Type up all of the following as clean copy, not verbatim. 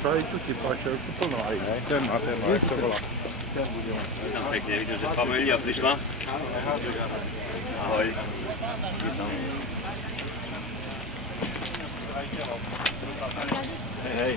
Aj tu ti páčia, tu plno aj. Téma, jak to volá. Ten bude mať. Tam pekne vidím, že familia prišla. Ahoj. Hej, hej.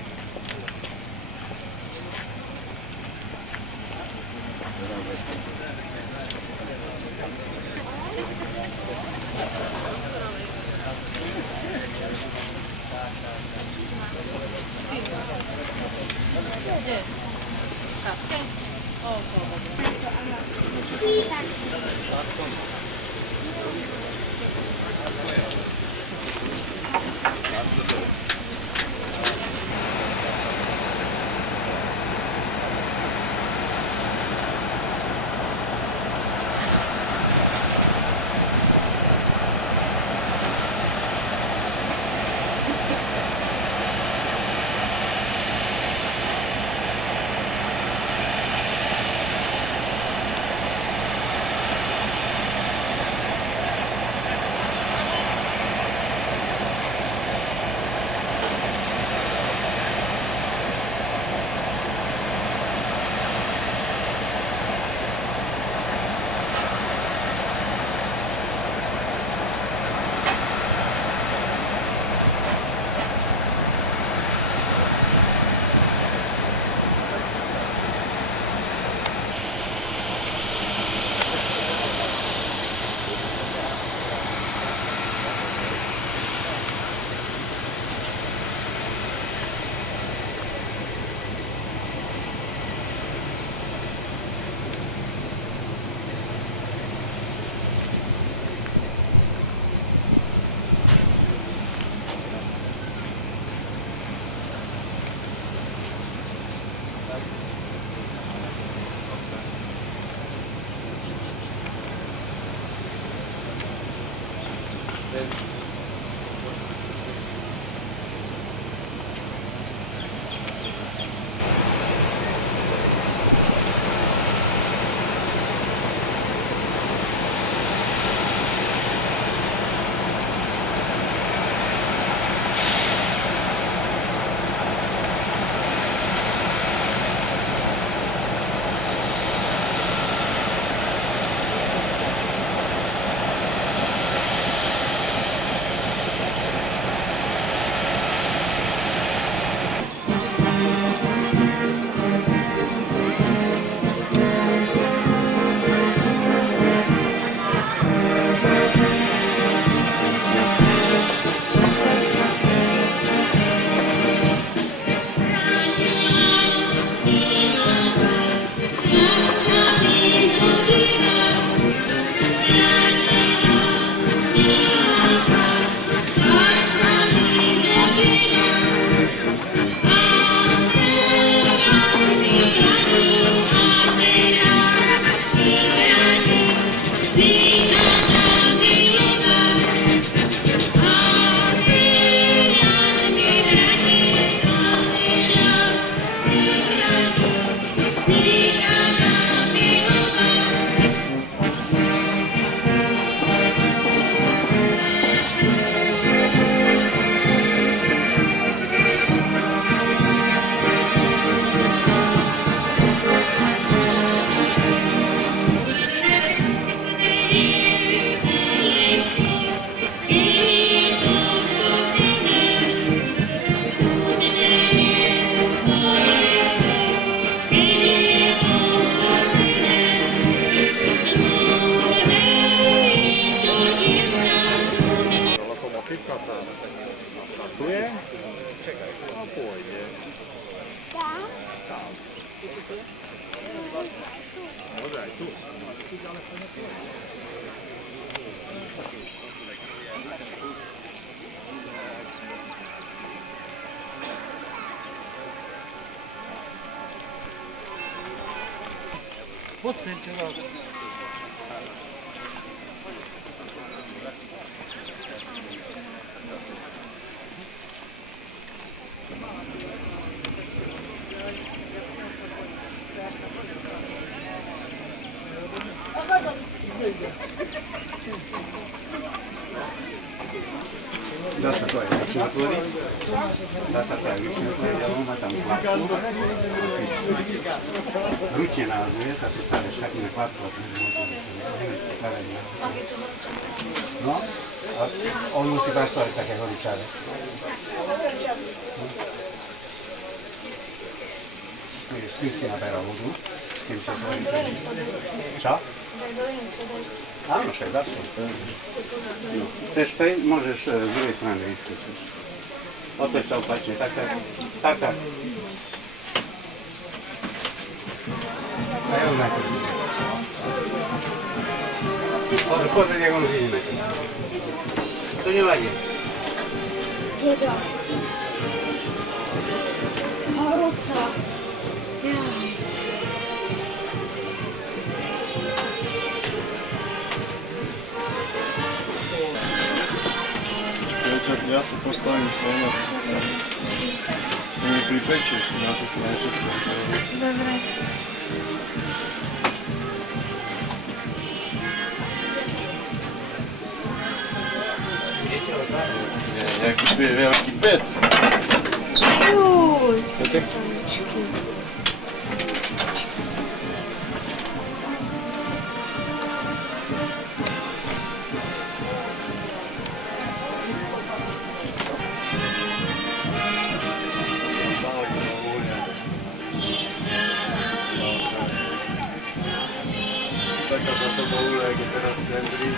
Poď sem, čo rád. Dá sa to aj ručne otvoriť. Dá sa to aj ručne otvoriť, ale on má tam klapku. Ručne názvie, sa tu staveš takým klapkou, takže môžeme stavať. No, a on musí pracovať také horičare. S tým si naberá vodu, s tým si otvorí. Čo? Áno, však dá sa. Chceš tej, môžeš z druhej strany vyskúsiť. Otoč sa opačne, tak. A ja už na to vidím. Pozrieť, jak on vidíme. To nevadí. Jedla. Horúca. Ja sa postavím sama. Si mi pripečieš na to sláčetko. Dobre. Nejaký veľký pec. Uj, cvetočky. Taká zase boule, jak je teraz tendry.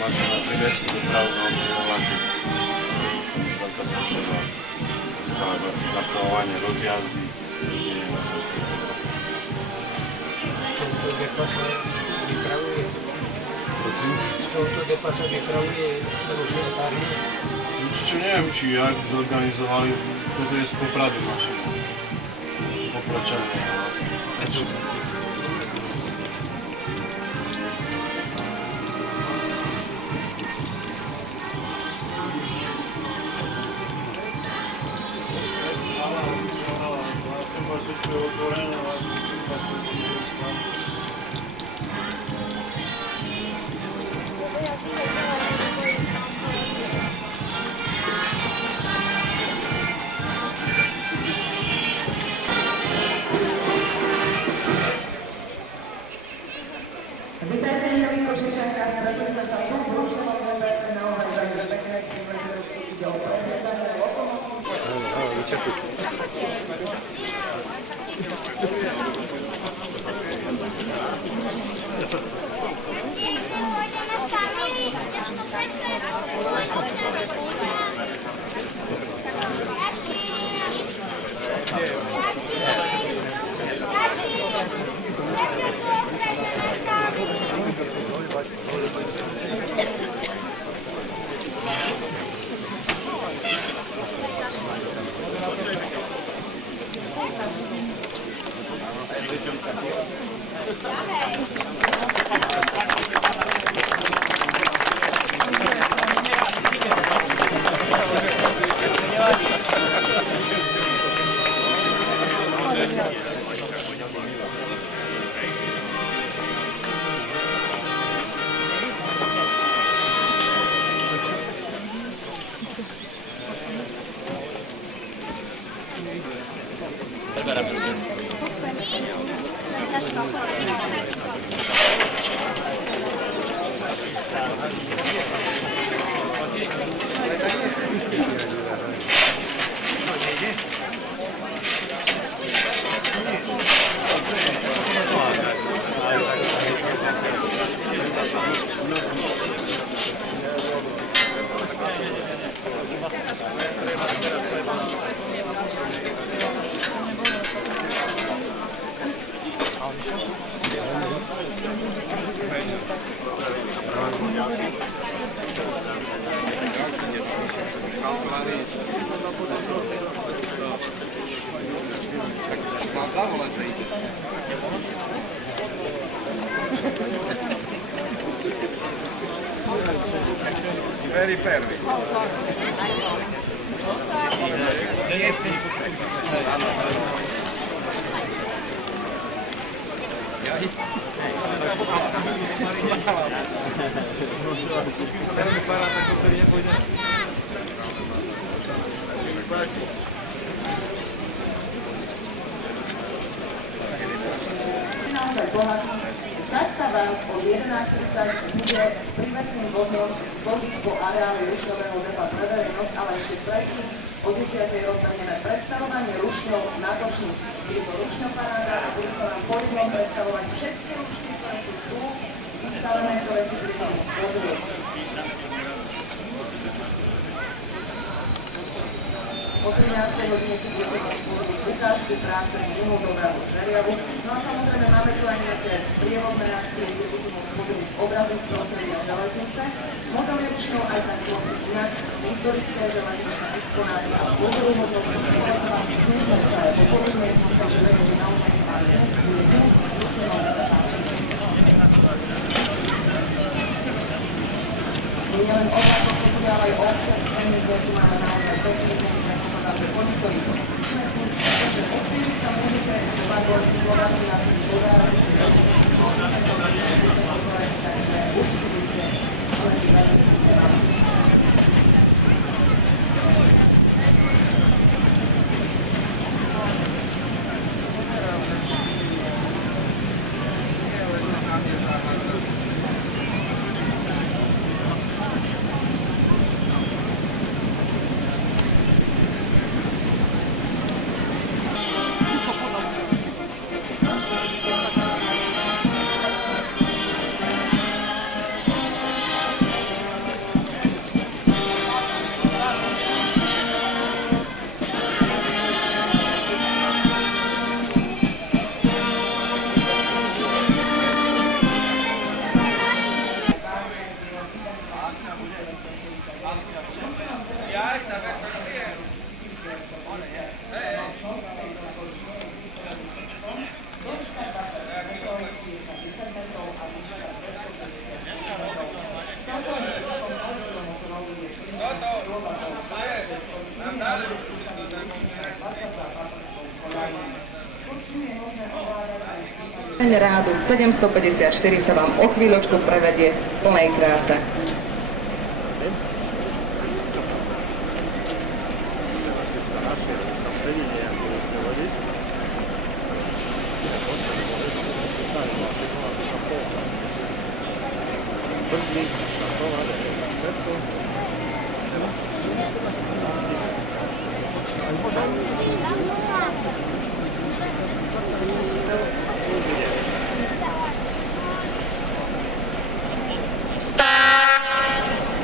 Máte na priesku dopravu na osobné vlaky. Veľká spotřeba. Znamená asi zastavovanie rozjazdy. Jezdenie na transporte. Z tohoto depa sa vypravuje. Prosím? Z tohoto depa sa vypravuje rušné tárne. Určite neviem, či jak zorganizovali. Toto je z Popradu mašina. Popračania. Prečo sa? Veri ferri. Trajka vás od 11:30 bude s prívesným vozom voziť po areáli rušňového depa pre verejnosť, ale ešte predtým o 10:00 rozbehneme predstavovanie rušňov na Točni. Bude to rušňoparáda a bude sa vám po jednom predstavovať všetky rušny, ktoré sú tu vystavené, ktoré si budete môcť pozrieť. O 13:00 si budete môcť pozrieť ukážku práce z dielu Dobrého Žeriavu. No a samozrejme máme tu aj nejaké sprievodné akcie, kde si môžete pozrieť obrazy z prostredia železnice, modely rušňov aj takto inak historické železničné exponáty a pozoruhodnosť. Dnes sa aj popoludne, takže verím, že naozaj sa aj dnes bude tu rušňová páčiť. Nie len o vlakoch, to bude ale aj o občerstvení, dnes tu máme naozaj pekný deň, takže po niektorých smetní, takže osviežiť sa môžete v vagóne Slovakia, vodárenský, takže určite by ste členky veľmi vítali. Rádu 754 sa vám o chvíľočku prevedie v plnej kráse.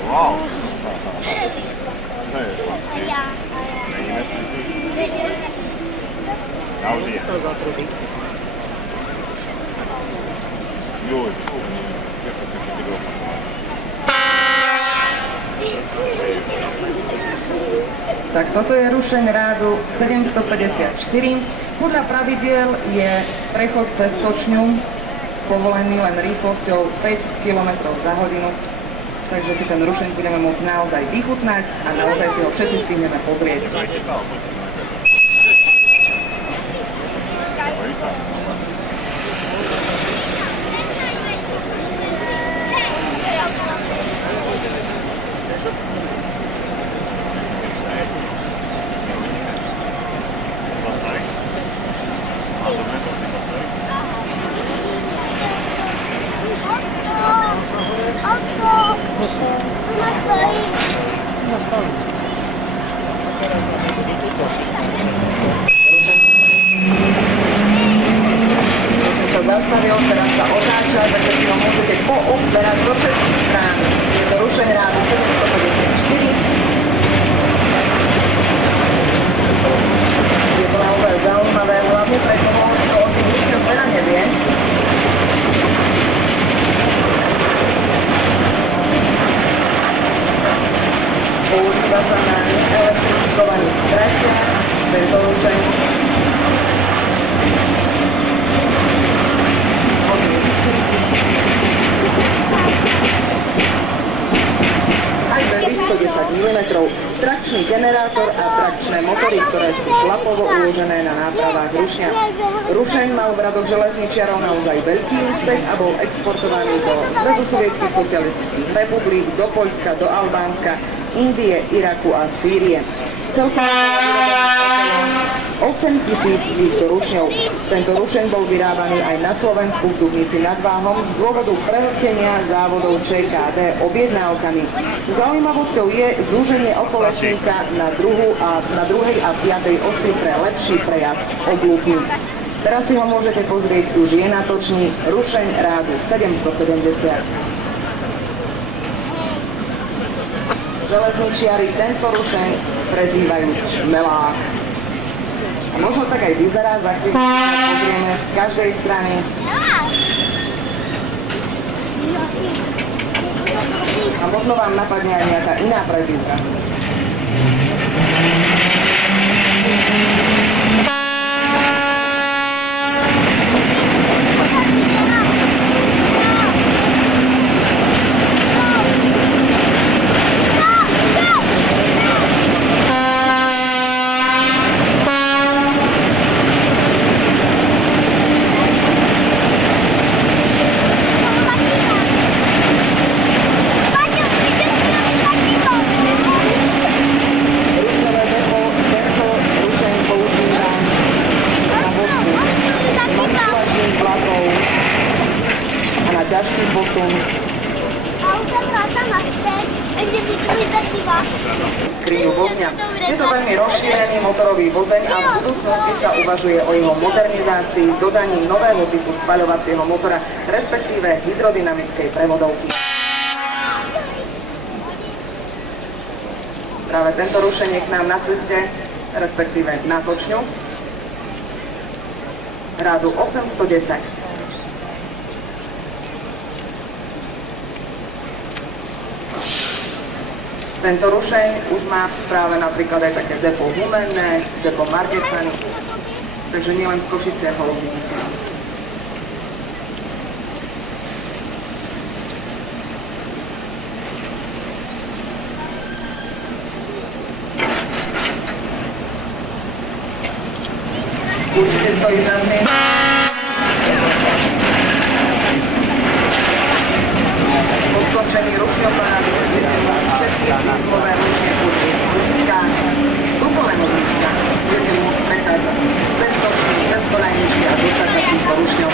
Wow. To je fakt. Není nesmysl. Já už je. Joj, co mě? Jak to se ti bylo pracovat? Tak toto je rušeň rádu 754. Podľa pravidiel je prechod cez Točňu povolený len rýchlosťou 5 km za hodinu. Takže si ten rušeň budeme môcť naozaj vychutnať a naozaj si ho všetci stihneme pozrieť. Sa zastavil, teraz sa otáča, takže si ho môžete poobzerať zo všetkých strán. Je to rušeň rádu 754. Je to naozaj zaujímavé, hlavne pre toho, kto o tým rušňom veľa nevie. Používa sa na neelektrifikovaných tratiach, tento rušeň. ručný generátor a trakčné motory, ktoré sú chlapovo uložené na nápravách rušňa. Rušeň mal v radoch železničiarov naozaj veľký úspech a bol exportovaný do Zväzu sovietských socialistických republik, do Poľska, do Albánska, Indie, Iraku a Sýrie. Celkovo 8 000 týchto rušňov. Tento rušeň bol vyrábaný aj na Slovensku v Dubnici nad Váhom z dôvodu prehltenia závodov ČKD objednávkami. Zaujímavosťou je zúženie okolesníka na druhej a piatej osi pre lepší prejazd oblúkmi. Teraz si ho môžete pozrieť, už je na točni rušeň rádu 770. Železničiari tento rušeň prezývajú čmelák. A možno tak aj vyzerá, za chvíľu pozrieme z každej strany. A možno vám napadne aj nejaká iná prezývka. Ťažký posun. Skriňu vozňa. Je to veľmi rozšírený motorový vozeň a v budúcnosti sa uvažuje o jeho modernizácii dodaním nového typu spaľovacieho motora, respektíve hydrodynamickej prevodovky. Práve tento rušeň je k nám na ceste, respektíve na točňu, rádu 810. Tento rušeň už má v správe napríklad aj také depo Humenné, depo Margecany, takže nielen v Košiciach ho uvidíte. Určite stojí za znie. Po skončení rušňoparády si budete môcť všetky písmové rušne pozrieť z blízka, z úplného blízka. Budete môcť prechádzať cez točky, cez korajničky a dostať sa k týmto rušňom.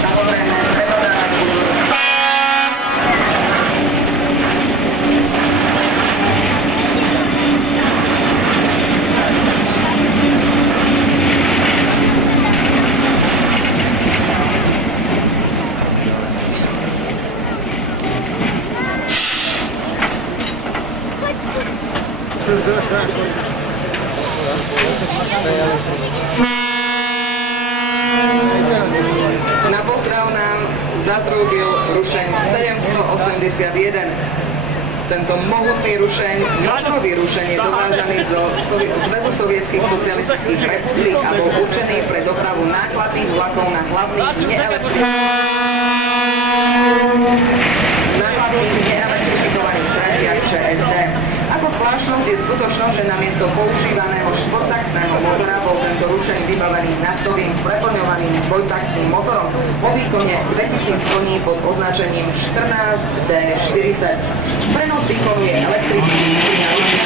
Samozrejme, veľa aj pozor. Na pozdrav nám zatrúbil rušeň 781. Tento mohutný rušeň, motorový rušeň je dovážaný zo Zväzu sovietských socialistických republik a bol určený pre dopravu nákladných vlakov na hlavných neelektrifikovaných tratiach ČSD. Ako zvláštnosť je skutočnosť, že namiesto používaného štvortaktného motora bol tento rušeň vybavený naftovým preplňovaným dvojtaktným motorom vo výkone 2000 koní pod označením 14D40. Prenos výkonu je elektrický skriňa rušeň.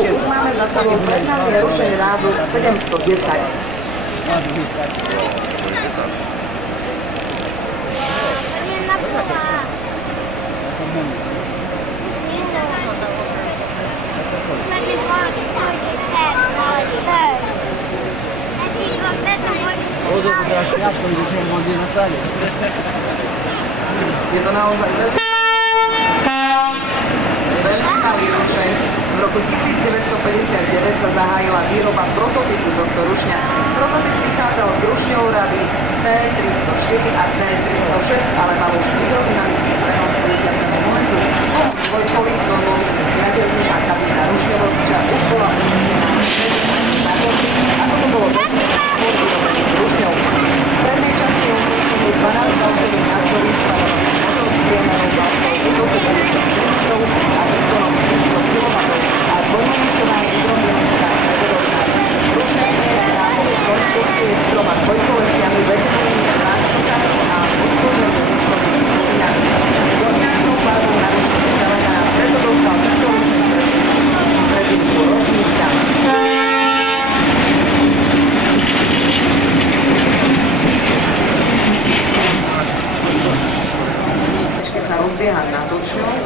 Už máme za sebou pred nami rušeň rádu 710. Je to naozaj veľmi malý rušeň. V roku 1959 sa zahájila výroba prototypu tohto rušňa. Prototyp vychádzal z rušňov Rady T304 a T306, ale mal už hydrodynamický prenos krútiaceho momentu. Dvojkolí kolbový diadelník a kabína rušňovodiča už bola umiestnená na konci, ako to bolo vyrobených rušňov. V prednej časti je umiestnený 12-valcový návštový spalovací motor s priemerou valcov 170 km a výkonom 300 kW a dvojmomentová hydrodynamická prevodovná. Rušeň je rámovej konštrukcie s troma dvojkolesiami, vedúcimi plastikami a podkoženými výslednými kovinami. Dominantnou barvou na rušni je zelená, preto dostal tento rušeň prezidentku Rosnička. Sa rozbieha natočňou.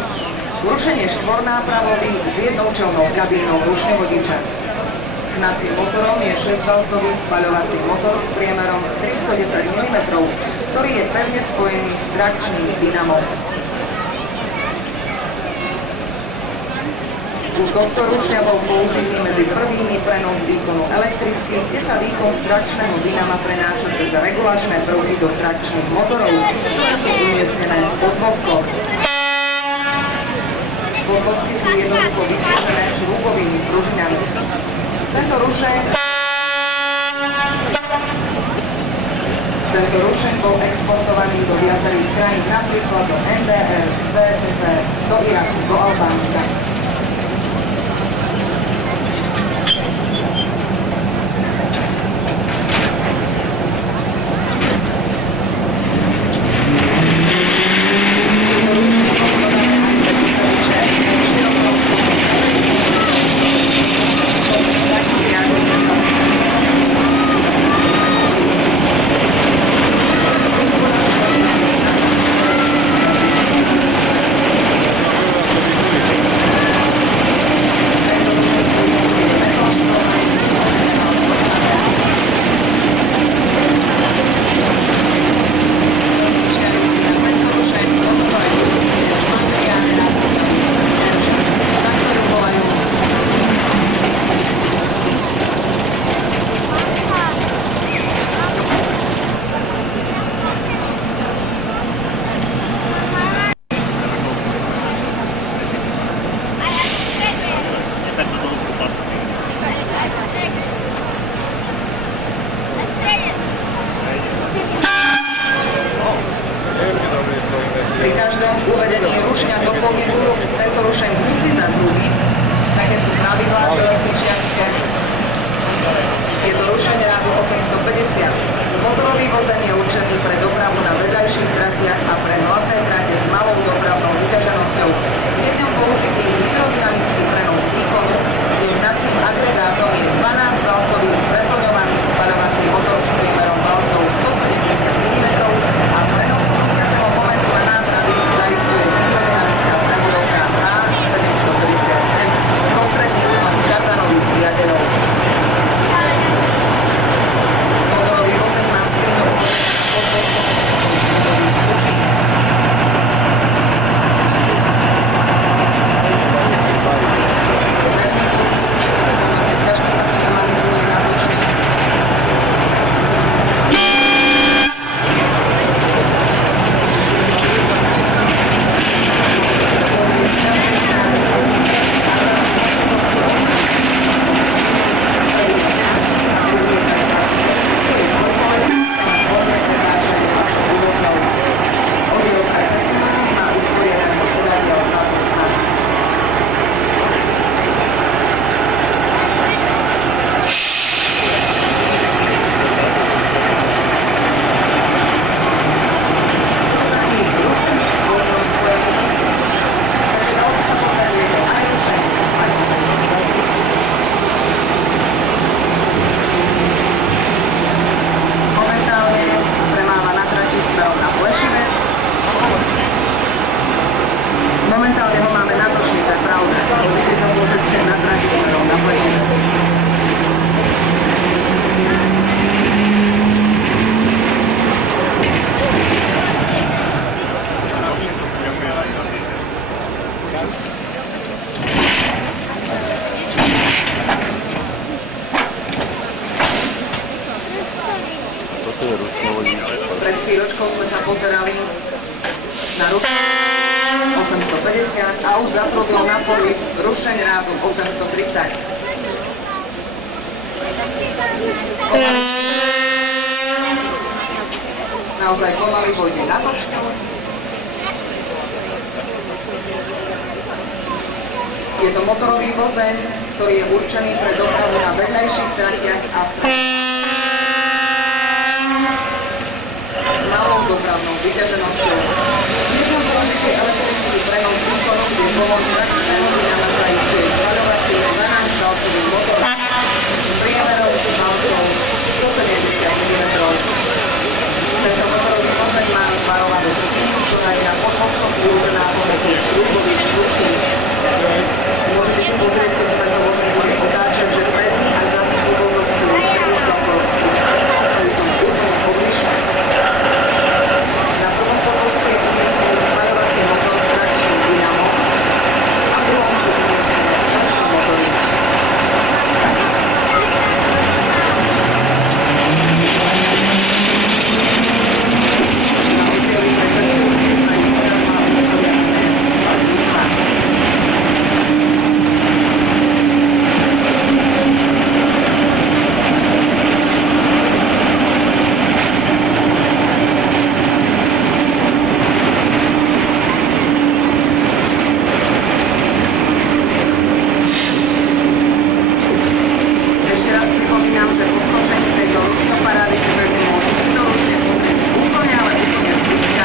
Rušeň je štvornápravový s jednou čelnou kabínou rušňovodiča. Hnacím motorom je 6-valcový spaľovací motor s priemerom 310 mm, ktorý je pevne spojený s trakčným dynamom. Už tohto rušňa bol použitý medzi prvými prenos výkonu elektrických, kde sa výkon z trakčného dynama prenáša cez regulačné prvky do trakčných motorov, ktoré sú umiestnené pod voskom. Podvosky sú jednoducho vytvorené šrúbovými pružinami. Tento rušeň bol exportovaný do viacerých krajín, napríklad do NDR, ZSSR, do Iraku, do Albánska. Pri každom uvedení rušňa do pohybu tento rušeň musí zatrúbiť. Také sú pravidlá železničiarske. Je to rušeň rádu 850. Motorový vozeň je určený pre dopravu na vedľajších tratiach a pre hlavné trate s malou dopravnou vyťaženosťou. Je v ňom použitý hydrodynamický prenos výkonu, kde hnacím agregátom je 12-valcový preplňovaný spaľovací motor s priemerom valcov 170 mm a prenos krútiaceho momentu na nápravy zaisťuje výhodné sa pozerali na rušenie 850 a už zatrúbil na poli rušeň rádu 830. Naozaj pomaly vojde na točku. Je to motorový vozeň, ktorý je určený pre dopravu na vedľajších tratiach a s malou dopravnou vyťaženosťou. Jednou dôležitý elektrický prenos výkonu, kde pohon tradičného dynama zaistuje spaľovací 12-valcový motor s priemerom valcov 170 mm. Tento motorový vozeň má zvarovanú stínu, ktorá je na podmostom využená pomocou šrúbových prúdkov. Môžete si pozrieť, keď sa tento vozeň bude otáčať, že predný a zadný úvozok sú takisto ako prichádzajúcom úplne odlišné. Na prvom podvozku je umiestnený spaľovací motor s trakčným dynamom a v druhom sú umiestnené motory. Na oddieli pre cestujúcich majú 7 malých zboriach. Ešte raz pripomínam, že po skončení tejto rušnoparády si budete môcť výdoručne pozrieť úplne, ale úplne zblízka.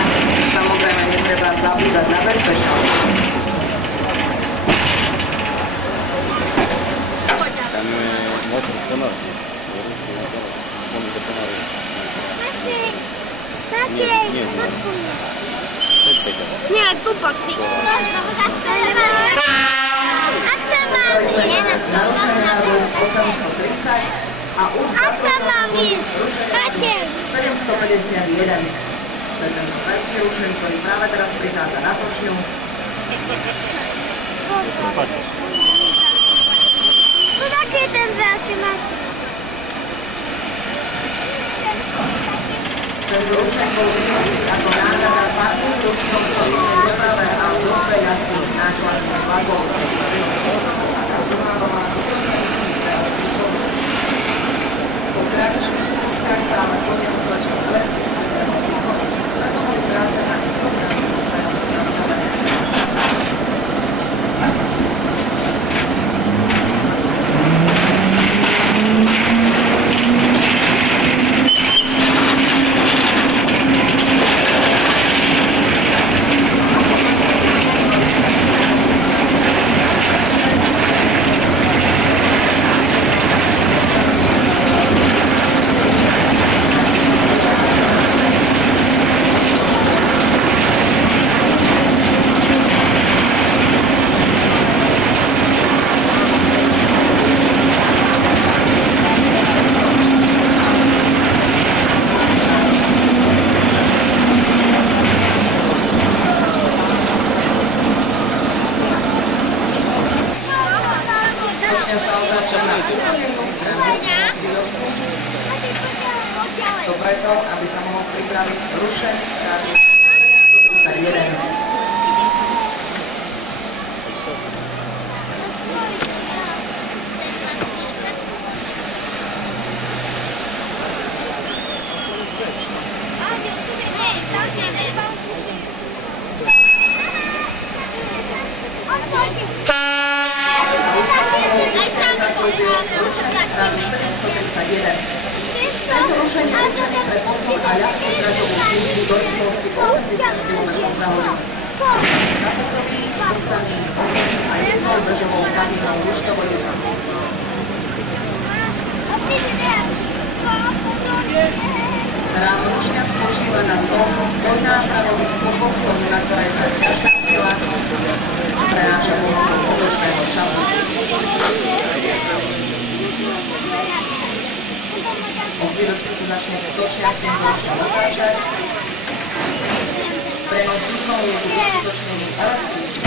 Samozrejme, netreba zabúdať na bezpečnosť. Tam je motor ponor. Nie, tupak. Narušenie rádu 830 a už zatrúbil 751. To je tento veľký rušeň, ktorý práve teraz prichádza na točňu. No taký je ten veľký máte. Tento rušeň bol využitý ako náhrada párnych rušňov v osobnej doprave a v dospe ľahkých nákladných vagónov. Po krátších skúškach sa ale plne usvedčil elektrický prenosníkom, preto boli práce na hydrografickom prenose zastavené. To preto, aby sa mohol pripraviť rušeň rádu 731. Tento rušeň je určený pre posun a ľahkú traťovú službu do rýchlosti 80 km za hodinu. Naputový s postavnými oknami a jednou bežovou kabínou ruštovodičom. Rád rušňa spočíva na dvoch dvojnápravových podvozkoch, na ktoré sa každá sila prenáša pomocou otočného čapu. O chvíľočku sa začne točňa s tým rušňom natáčať. Prenos výkonu je tu uskutočnený elektricky.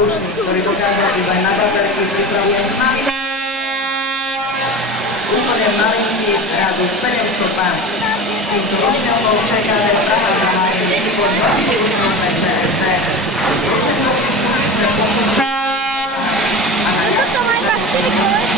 rušník, ktorý dokázal byť aj na baterky, pripravujem úplne malinký rádu 700 pán. Týmto rušňovou ČKD Praha zahájí nekýpod 2 rušňovné CSD. Toto má iba 4 kolesa.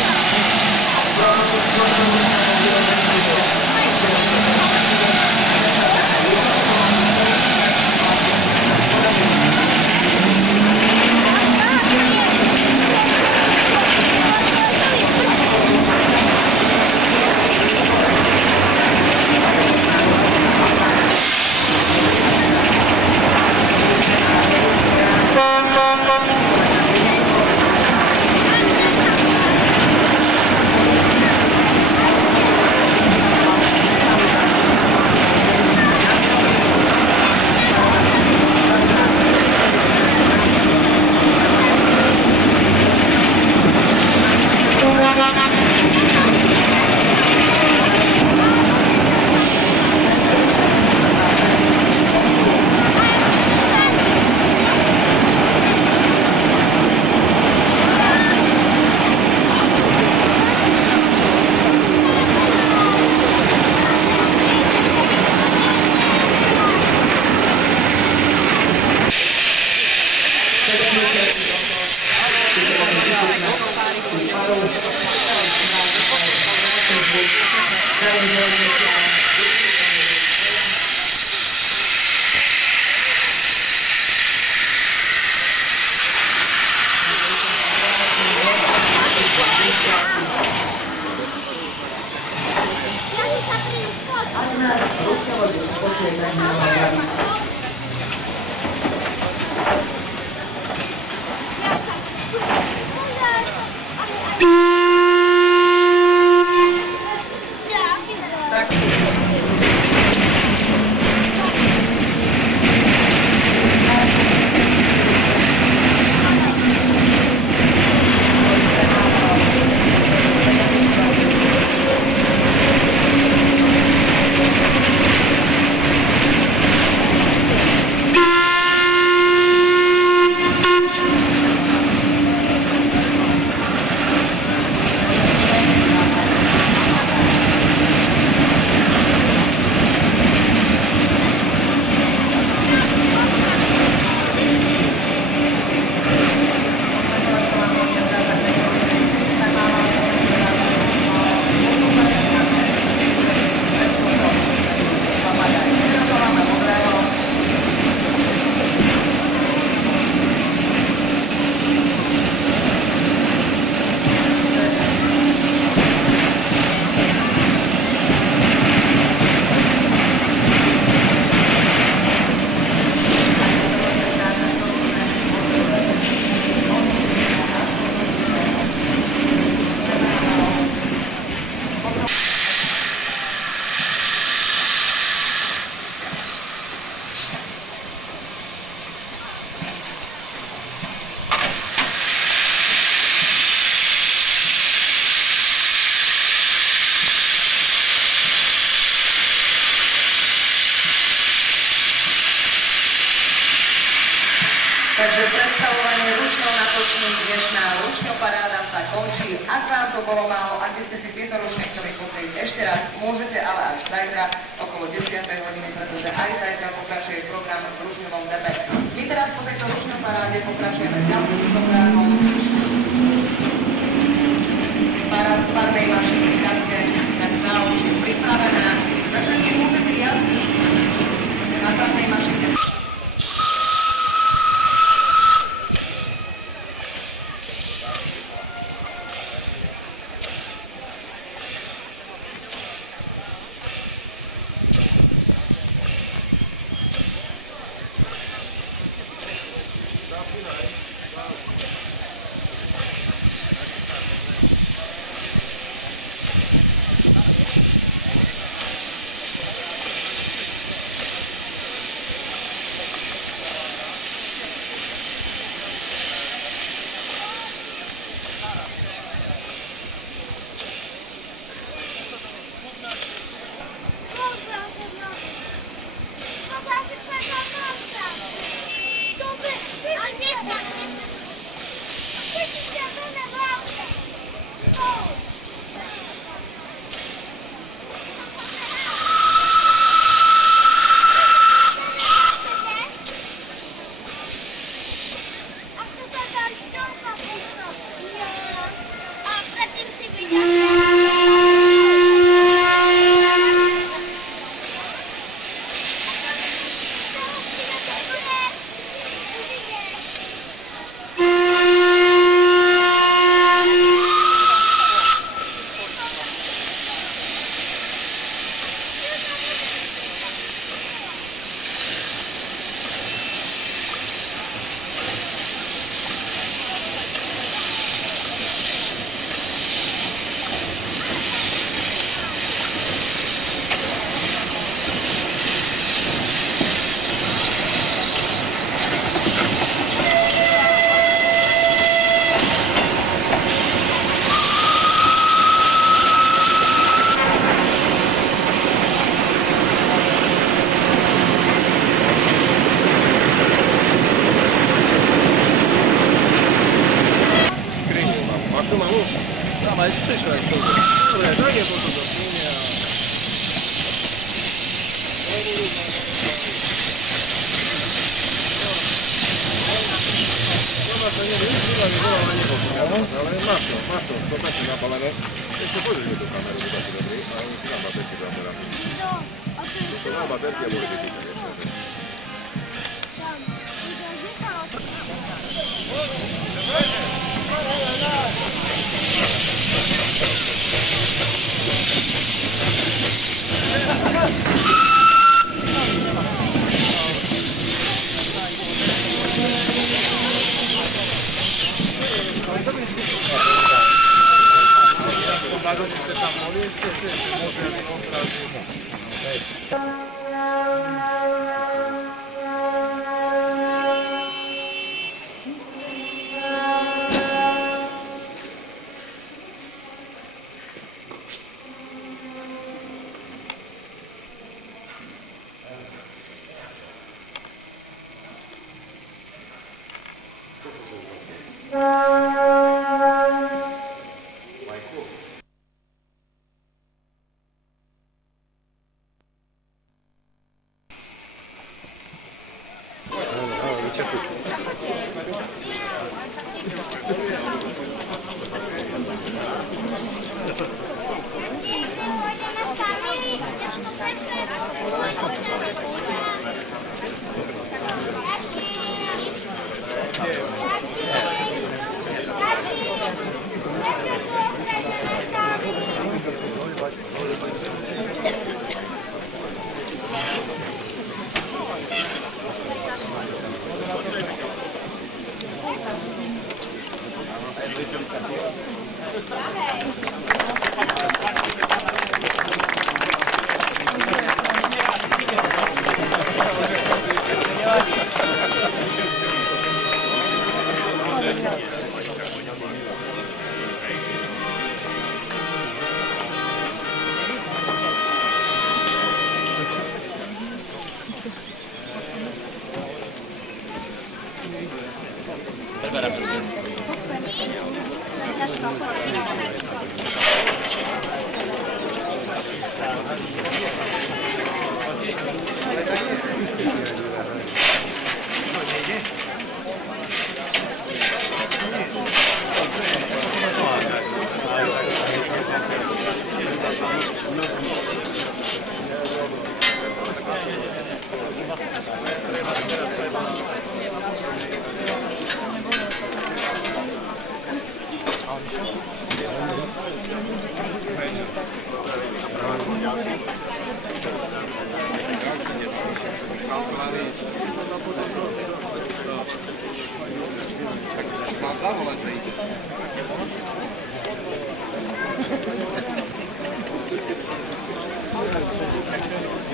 Takže predstavovanie rušňov na točník, dnešná rušňoparáda sa končí. Ak vám to bolo málo, ak by ste si tieto rušne chceli pozrieť ešte raz, môžete, ale až zajtra okolo 10. hodiny, pretože aj zajtra pokračuje program v rušňovom DP. My teraz po tejto rušňoparáde pokračujeme ďalším programom párnej mašiny krátke, tak tá už je pripravená. Takže si môžete jazdiť na párnej mašinke.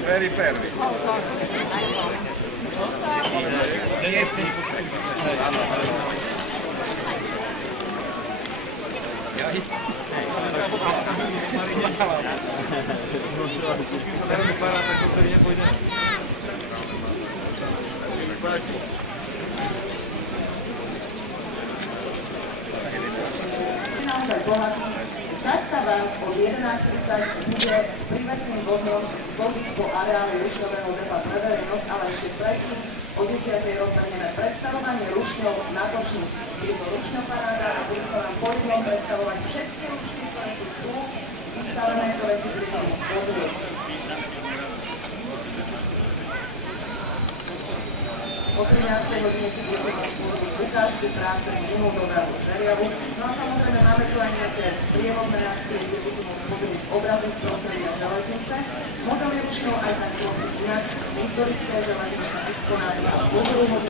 Very ferri. naozaj bohatý. Kaťka vás od 11:30 bude s prívesným vozom voziť po areáli rušňového depa pre verejnosť, ale ešte predtým o 10:00 rozbehneme predstavovanie rušňov na Točni. Bude to rušňoparáda a bude sa vám po jednom predstavovať všetky rušny, ktoré sú tu vystavené, ktoré si budete môcť pozrieť. O 13:00 si budete môcť pozrieť ukážky práce Dnehu dobrého žeriavu. No a samozrejme máme tu aj nejaké sprievodné akcie, kde si môžete pozrieť obrazy z prostredia železnice, modely rušňov aj takto inak historické železničné exponáty a pozoruhodné